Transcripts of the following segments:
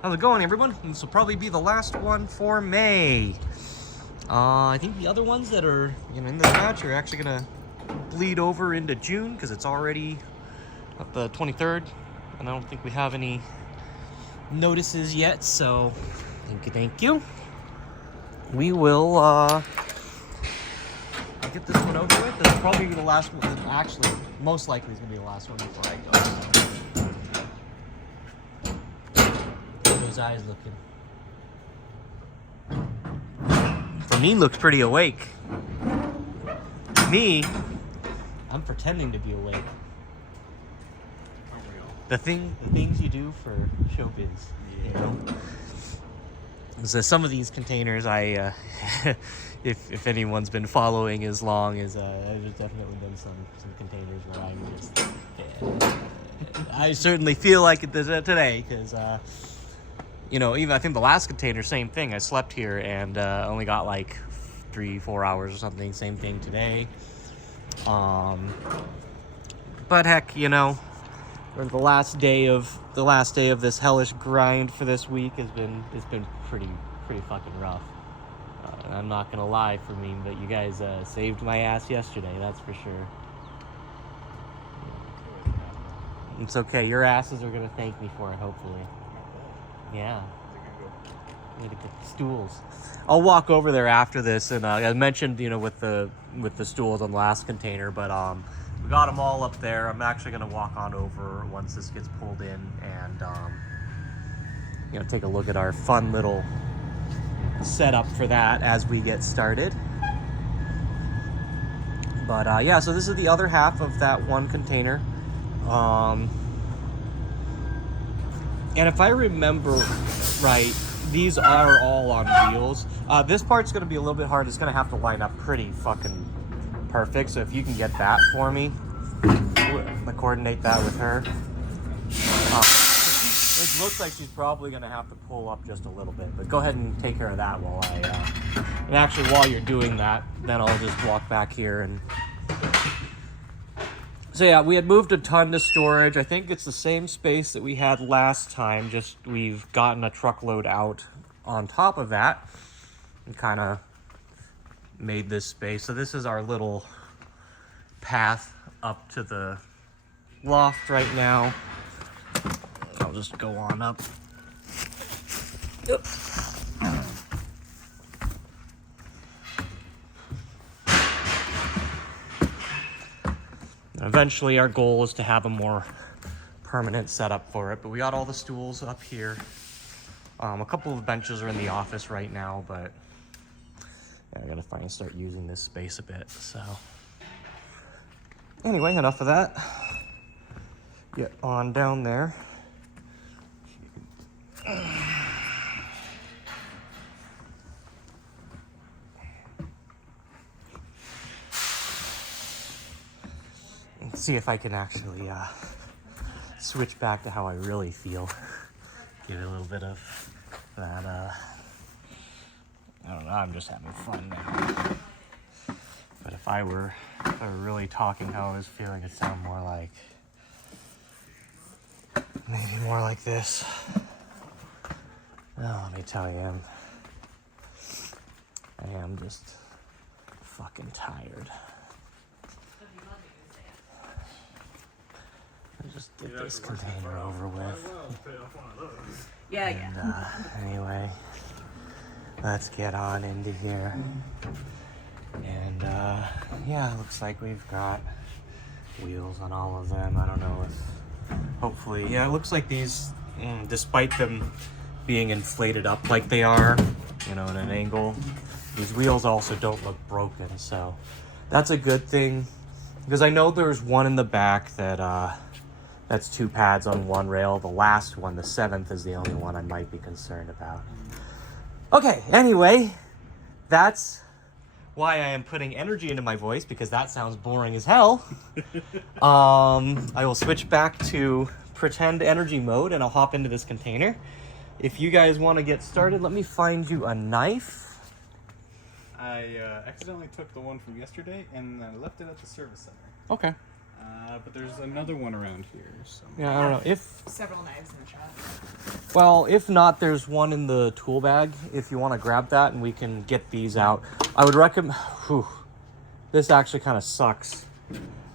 How's it going, everyone? This will probably be the last one for May. I think the other ones that are in this batch are actually gonna bleed over into June because it's already up the 23rd, and I don't think we have any notices yet. So, thank you. We will get this one over with. This will probably be the last one. Actually, most likely is gonna be the last one before I go. How are those eyes looking? For me, looks pretty awake. Me, I'm pretending to be awake. The things you do for showbiz, you know. So some of these containers, I, if anyone's been following as long as, I've definitely done some containers where I'm just, I certainly feel like it today, because, even I think the last container, same thing. I slept here and only got like 3-4 hours or something. Same thing today. But heck, the last day of this hellish grind for this week has been pretty fucking rough. And I'm not gonna lie for me, but you guys saved my ass yesterday. That's for sure. It's okay. Your asses are gonna thank me for it, hopefully. Yeah. Need to get the stools. I'll walk over there after this, and I mentioned, with the stools on the last container, but we got them all up there. I'm actually gonna walk on over once this gets pulled in, and take a look at our fun little setup for that as we get started. But yeah, so this is the other half of that one container. And if I remember right, these are all on wheels. This part's going to be a little bit hard. It's going to have to line up pretty fucking perfect. So if you can get that for me, coordinate that with her. It looks like she's probably going to have to pull up just a little bit. But go ahead and take care of that while and actually while you're doing that, then I'll just walk back here and... So yeah, we had moved a ton to storage. I think it's the same space that we had last time, just we've gotten a truckload out on top of that and kind of made this space. So this is our little path up to the loft right now. I'll just go on up. Yep. Eventually, our goal is to have a more permanent setup for it, but we got all the stools up here. A couple of benches are in the office right now, but yeah, I gotta finally start using this space a bit. So anyway, enough of that. Get on down there. See if I can actually switch back to how I really feel. Give it a little bit of that, I don't know, I'm just having fun now. But if I were really talking how I was feeling, it'd sound more like, maybe more like this. Oh, let me tell you, I am just fucking tired. Just get this container over with. Yeah. Anyway, let's get on into here. And yeah, looks like we've got wheels on all of them. I don't know if, hopefully, yeah, it looks like these, despite them being inflated up like they are, at an angle, these wheels also don't look broken. So that's a good thing, because I know there's one in the back that that's 2 pads on one rail. The last one, the 7th, is the only one I might be concerned about. Okay, anyway, that's why I am putting energy into my voice, because that sounds boring as hell. I will switch back to pretend energy mode, and I'll hop into this container. If you guys want to get started, let me find you a knife. I accidentally took the one from yesterday, and I left it at the service center. Okay. But there's another one around here. Yeah, I don't know. If several knives in the shop. Well, if not, there's one in the tool bag if you want to grab that and we can get these out. I would recommend... This actually kind of sucks.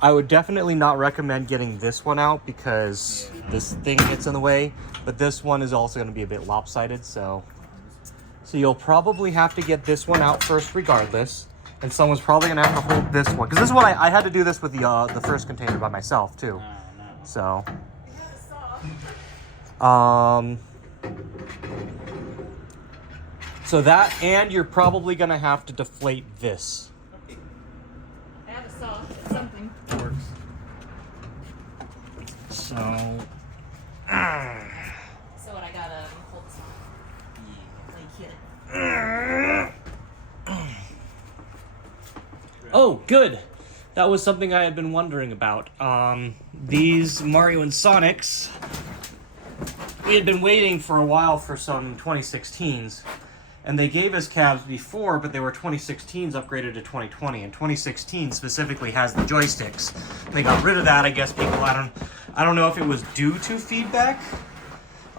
I would definitely not recommend getting this one out because this thing gets in the way. But this one is also going to be a bit lopsided, so you'll probably have to get this one out first regardless. And someone's probably going to have to hold this one. Because this one, I had to do this with the first container by myself, too. So... So that, and you're probably going to have to deflate this. I have a saw. It's something. It works. So... So what, I gotta hold this on. Like hit it. Oh, good. That was something I had been wondering about. These Mario and Sonics, we had been waiting for a while for some 2016s, and they gave us cabs before, but they were 2016s upgraded to 2020, and 2016 specifically has the joysticks. They got rid of that, I guess people, I don't know if it was due to feedback,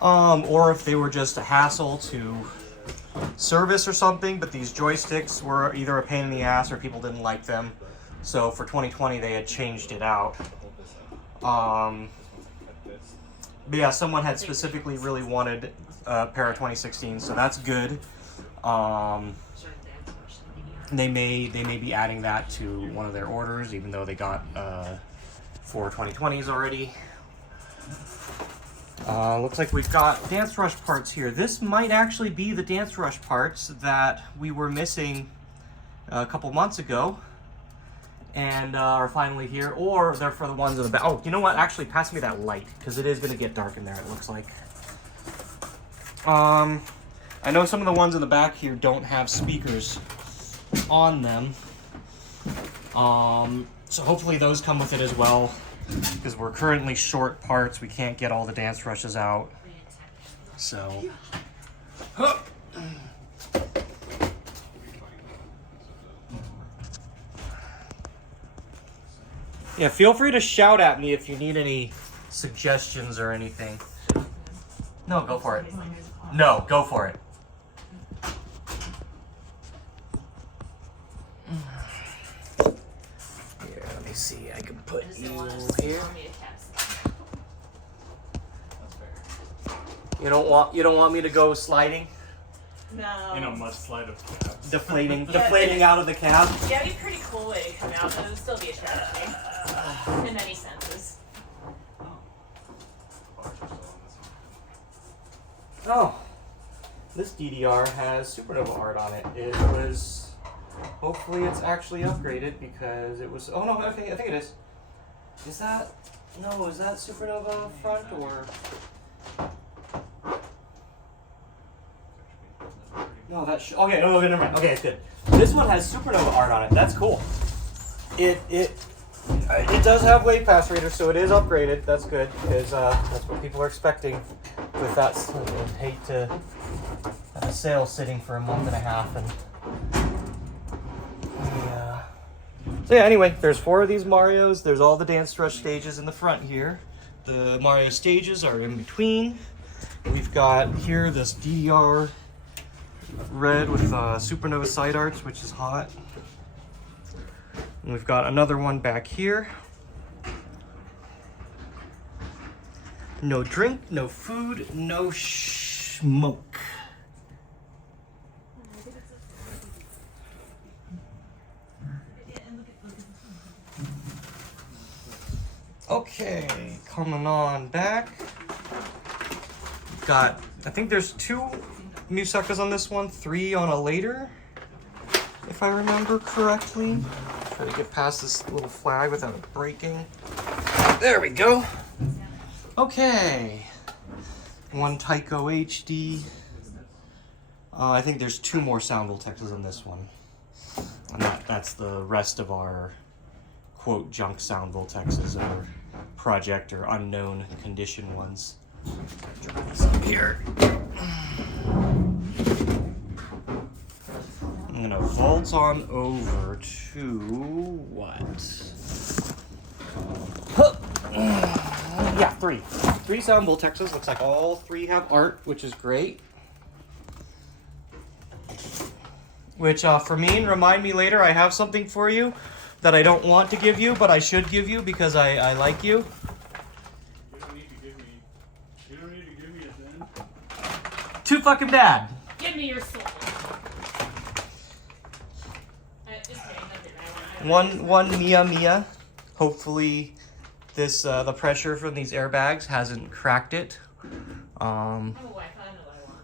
or if they were just a hassle to service or something, but these joysticks were either a pain in the ass or people didn't like them. So for 2020, they had changed it out. But yeah, someone had specifically really wanted a pair of 2016s, so that's good. They may be adding that to one of their orders, even though they got 4 2020s already. Looks like we've got Dance Rush parts here. This might actually be the Dance Rush parts that we were missing a couple months ago and are finally here, or they're for the ones in the back. Oh, you know what? Actually, pass me that light, because it is going to get dark in there, it looks like. I know some of the ones in the back here don't have speakers on them. So hopefully those come with it as well, because we're currently short parts. We can't get all the Dance Rushes out. So... Yeah, feel free to shout at me if you need any suggestions or anything. No, go for it. No, go for it. Here, let me see. I can put you here. You don't want me to go sliding? No. In a mud slide of cabs. Deflating out of the cab? Yeah, it'd be pretty cool way to come out, but it would still be a strategy. In many senses. Oh, this DDR has Supernova art on it. It was, hopefully it's actually upgraded because it was, oh no, I think it is. Is that Supernova front or? No, okay, no, never mind. Okay, it's good. This one has Supernova art on it. That's cool. It does have wave pass reader, so it is upgraded. That's good, because that's what people are expecting with that. I'd hate to have a sale sitting for a month and a half. And so yeah, anyway, there's 4 of these Marios. There's all the Dance Rush stages in the front here. The Mario stages are in between. We've got here this DDR red with Supernova side arts, which is hot. And we've got another one back here. No drink, no food, no smoke. Okay, coming on back. Got, I think there's 2 MUSECAs on this one, 3 on a later, if I remember correctly. Try to get past this little flag without it breaking. There we go. Okay. 1 Tyco HD. I think there's 2 more sound vortexes on this one. And that's the rest of our, quote, junk sound vortexes, or project or unknown condition ones. Drop this up here. I'm gonna vault on over to what? Yeah, 3. 3 sound vortexes. Looks like all 3 have art, which is great. Which, for me, remind me later, I have something for you that I don't want to give you, but I should give you because I like you. You don't need to give me. You don't need to give me it then. Too fucking bad. Give me your soul. Just kidding. I One Mia. Hopefully, this the pressure from these airbags hasn't cracked it. Oh, I thought I know what I want.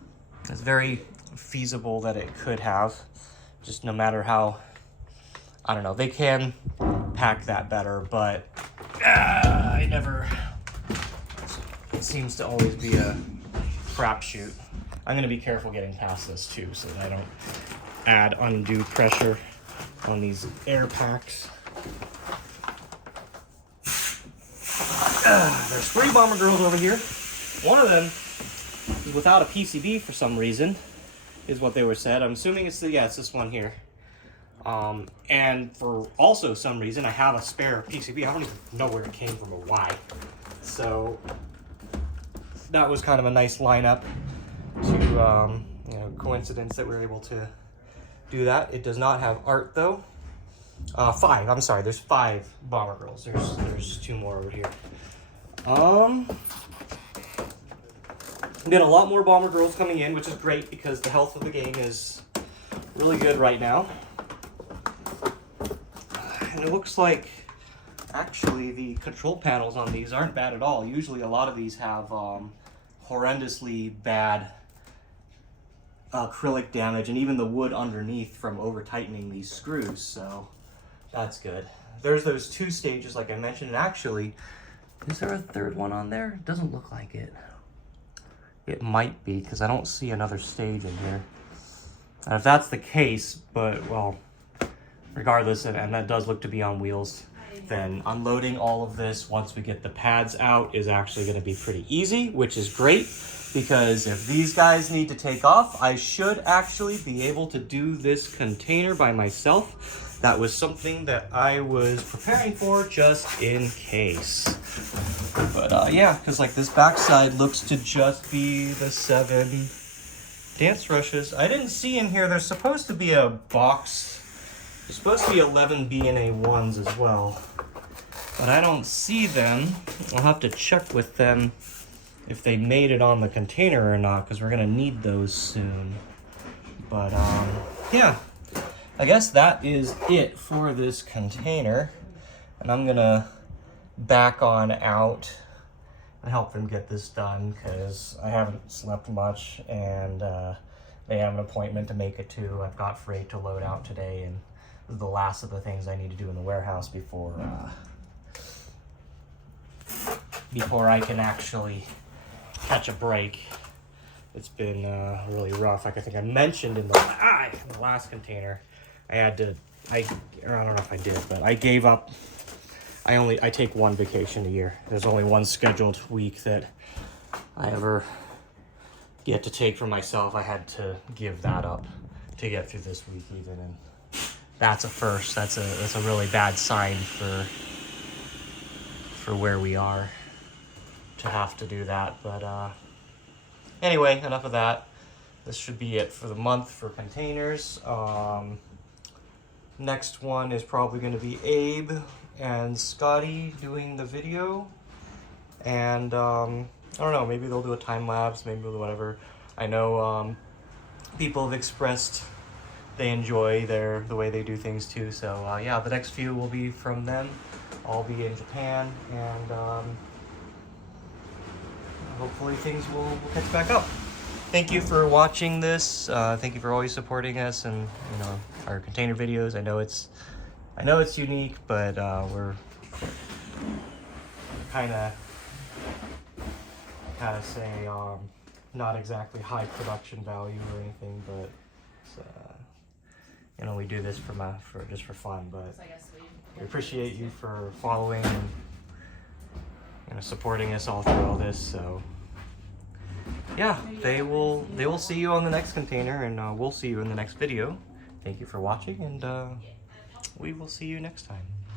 It's very feasible that it could have. Just no matter how, I don't know, they can pack that better, but I never, it seems to always be a crapshoot. I'm going to be careful getting past this too, so that I don't add undue pressure on these air packs. There's 3 bomber girls over here. One of them is without a PCB for some reason, is what they were said. I'm assuming it's it's this one here. And for also some reason, I have a spare PCB. I don't even know where it came from or why. So that was kind of a nice lineup to, coincidence that we were able to do that. It does not have art though. 5, I'm sorry, there's 5 bomber girls. There's 2 more over here. We got a lot more bomber girls coming in, which is great because the health of the game is really good right now. And it looks like actually the control panels on these aren't bad at all. Usually a lot of these have horrendously bad acrylic damage and even the wood underneath from over tightening these screws, so that's good. There's those 2 stages like I mentioned, and actually, is there a 3rd one on there? It doesn't look like it. It might be, because I don't see another stage in here. And if that's the case, but, well, regardless, and that does look to be on wheels, then unloading all of this once we get the pads out is actually going to be pretty easy, which is great, because if these guys need to take off, I should actually be able to do this container by myself. That was something that I was preparing for just in case. But yeah, because like this backside looks to just be the 7 Dance Rushes. I didn't see in here, there's supposed to be a box. There's supposed to be 11 B&A1s as well. But I don't see them. I'll have to check with them if they made it on the container or not, because we're going to need those soon. But yeah. I guess that is it for this container, and I'm gonna back on out and help them get this done because I haven't slept much, and they have an appointment to make it to. I've got freight to load out today, and this is the last of the things I need to do in the warehouse before I can actually catch a break. It's been really rough. Like I think I mentioned in the last container, I had to, I don't know if I did, but I gave up. I take 1 vacation a year. There's only 1 scheduled week that I ever get to take for myself. I had to give that up to get through this week even, and that's a first. That's a really bad sign for where we are to have to do that. But anyway, enough of that. This should be it for the month for containers. Next one is probably going to be Abe and Scotty doing the video, and I don't know, maybe they'll do a time lapse, maybe they'll do whatever. I know people have expressed they enjoy the way they do things too, so yeah, the next few will be from them. I'll be in Japan, and hopefully things will catch back up. Thank you for watching this. Thank you for always supporting us and our container videos. I know it's unique, but we're kind of say not exactly high production value or anything, but it's, we do this just for fun. But So I guess we appreciate you for following and supporting us all through all this. So yeah, they will see you on the next container, and we'll see you in the next video. Thank you for watching, and we will see you next time.